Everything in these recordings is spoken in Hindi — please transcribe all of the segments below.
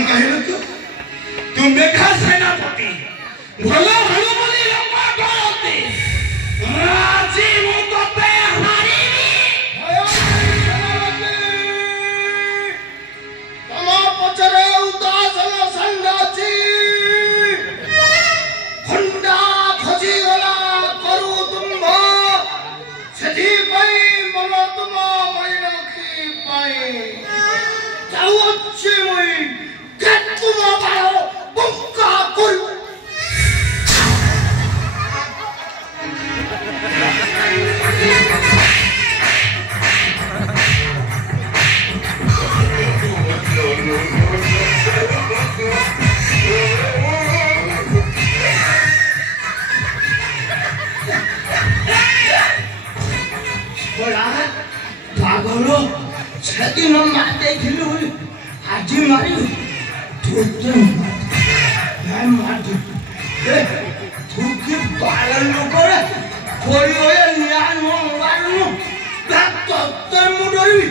कौन कहलो तू तू मेघा सेनापति भलो भलो बोली लंबा करते राजी मुतते हारीबी भय सेनापति तमा पचरे उदासन संगाची खंडा खजी गला करू तुम सेठी पई मन तुम पई रखी पई जाऊ अच्छे मई के तुम बारो बुक्का करू पागलो छेती न मारते खिलू हाजी मारी ठोकते मैं मार दू ठोकी पालन न करे कोई होए न्यान हो मारू तब तो मुडरी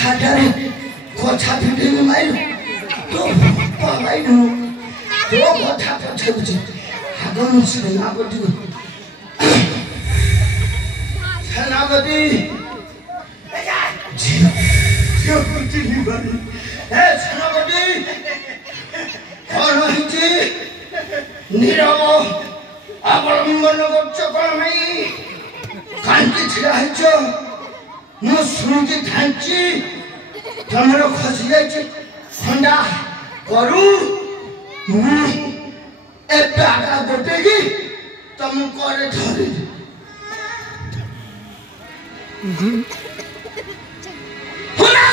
छाटारे कोठा फिटिंग माइल तो पाइल तो कोठा पछे पछे हागन सेनापति सेनापति जो कुछ नहीं बनी ए सेनापति कौन हिची नीरव अवलंबन करछ कोन नहीं कांति छिड़ा हिचो मु सुनती थांची तमरो खसी जायछि खंडा करू ए बागा गोटेगी तम करे धरि हुना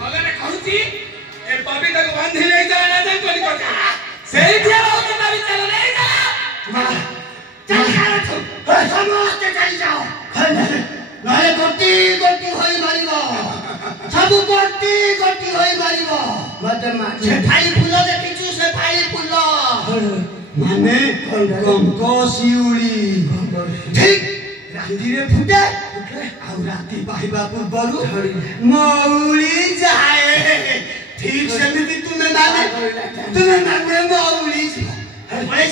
मगने कहूची ए पविता को बांधी ले जा ना जान कोनी कोठा सेही थिया होके ना चल ले जा मां चल खा तू समस्त चल जाओ नहे गति गति होई मारिबो सब गति होई मारिबो मते से फाइल फुल देखिछु से फाइल फुल माने कंको सिउली ठीक राती रे फुटे आ राती पाइबा पूर्वरु मौली जाए ठीक सेमिति तुम्हें माने मौली पळे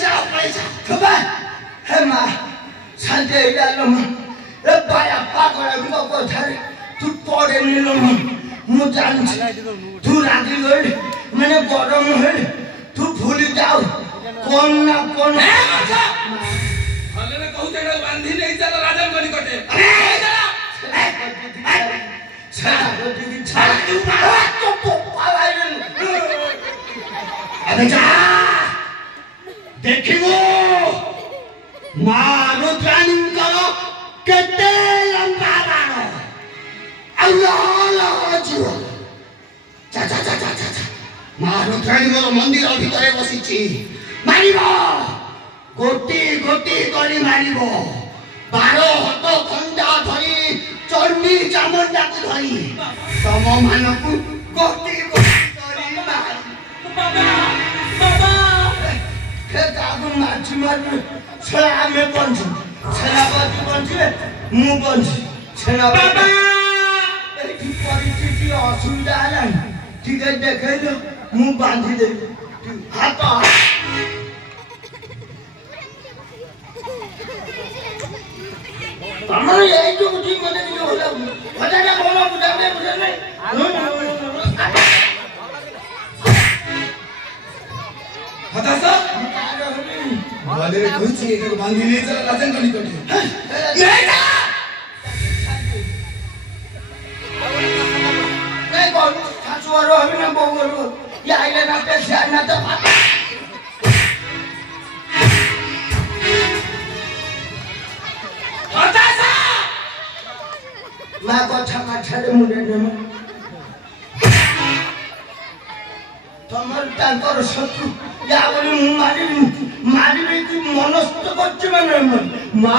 जाओ खबर हे मां साजे यालो ए बाया पागल बिको कोठारे तू पड़े निलो मु जान तू रागी गल माने गरम हल तू भूली जाओ कौन ना कौन ए मचा मगने कहूचे ना बांधी नहीं चल राजन कोनी कोठे ए चला छाड़ा दीदी छाड़ा तू मारा तो पालाइन अबे जा देखिबो मारो ट्रेनिंग करो केते लंबा बारो अल्लाह जीव चा मारो ट्रेनिंग करो मंदिर भीतर बसिछि मारिबो गोटी करी मारिबो 12 हत खंडा धरी चंडी चामुंडा को धरी तम मानकु गोटी करी मार बाबा के कागु मार छला में पंच सेनापति पंचले मु पंच सेनापति एठी परिस्थिति असुविधा है ठीक है देखे लो मु बांधी दे हाथ हमर यही जो ठीक मने जो होला फटाटा बोला बुझा नहीं हतासा वाले कुछ एक बांधी ले चला राजन कोनी कोठे नहीं जा नहीं कौन छाछुआरो हमें ना बोगरो या आइले ना पे ना तो ତା କଥା ମାଛରେ ମୁଣ୍ଡେ ନେମ ତମର ତାଙ୍କର ଶତ୍ରୁ ଯା ବୋଲି ମୁଁ ମାରିବି କି ମନସ୍ଥ କରୁଛି ମାନେ ମା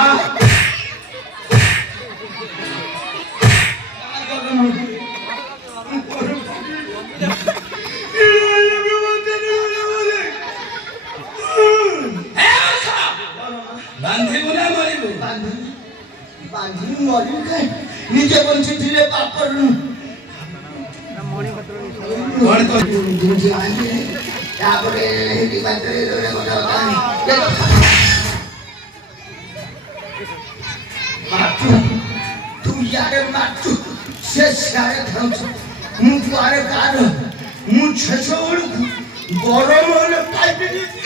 बांधी मरी गए निजे बंची थिले पापर तापरे हेडी बातरे रे गोटा मातु तू यारे मातु से सारे थंस मु द्वारे कार मु छछोड़ गरम होले पाइप